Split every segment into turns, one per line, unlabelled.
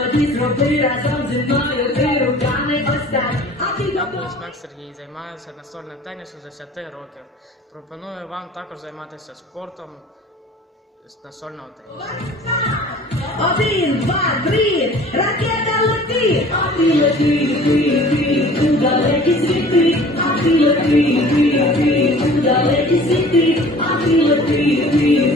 зроби разом зі мною, ти руками. А ти
Я
готова?
Сергій, займаюся настольним тенісом з 10 років. Пропоную вам також займатися спортом з настольного тенісу.
Один, два, три, ракета летить! А ти лети, ти, ти, у далекі світи, а ти лети, ти, ти, у далекі світи, а ти лети, ти, ти,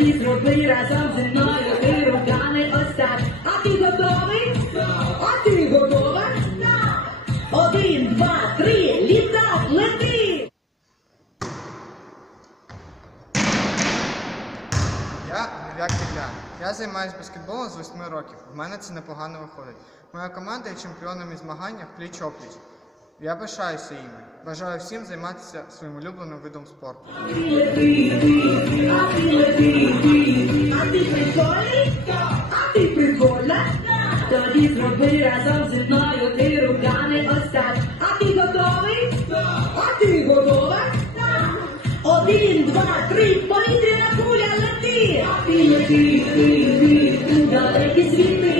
Тоді зроби разом зі мною, ти руками ось так. А ти готовий? А ти готова? Один, два, три, літак, лети!
Я Дев'як Ілля. Я займаюся баскетболом з 8 років. У мене це непогано виходить. Моя команда є чемпіонами змаганнях пліч-опліч. Я пишаюся іми. Бажаю всім займатися своїм улюбленим видом спорту.
А ти ти, а ти ти, ти ти прикольна? Тоді зроби разом зі мною, ти руками ось так. А ти готовий? А ти готова? Один, два, три, повітряна куля, лети! А ти лети, ти, ти, у далекі світи,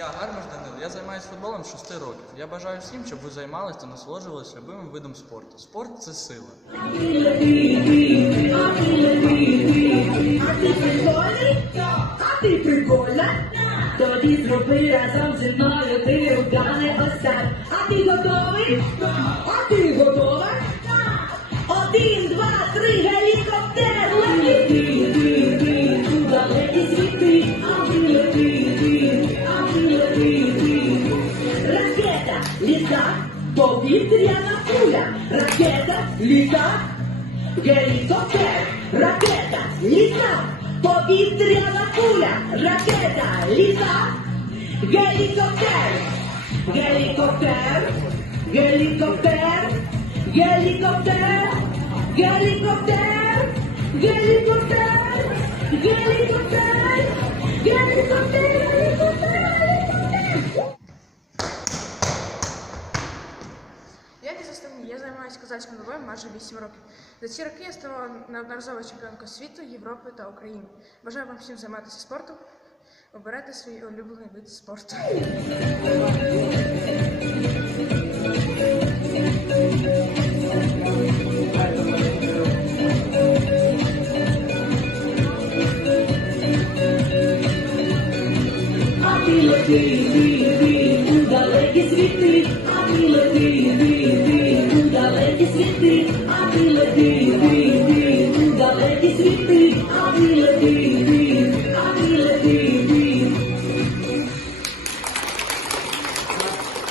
Я Гармаш Данил, я займаюся футболом з 6 років. Я бажаю всім, щоб ви займалися та насолоджувалися любимим видом спорту. Спорт це сила.
А ти прикольний? Тоді зроби разом зі мною, ти руками ось так. А ти готовий? А ти повітряна куля, ракета, літак, гелікоптер, ракета, літак, повітряна куля, ракета, літак, гелікоптер, гелікоптер, гелікоптер, гелікоптер, гелікоптер, гелікоптер, гелікоптер,
козацьким боєм майже 8 років. За ці роки я стала неодноразовою чемпіонкою світу, Європи та України. Бажаю вам всім займатися спортом. Обирайте свій улюблений вид спорту.
Ти лети, ти, ти, у далекі світи, а ти лети,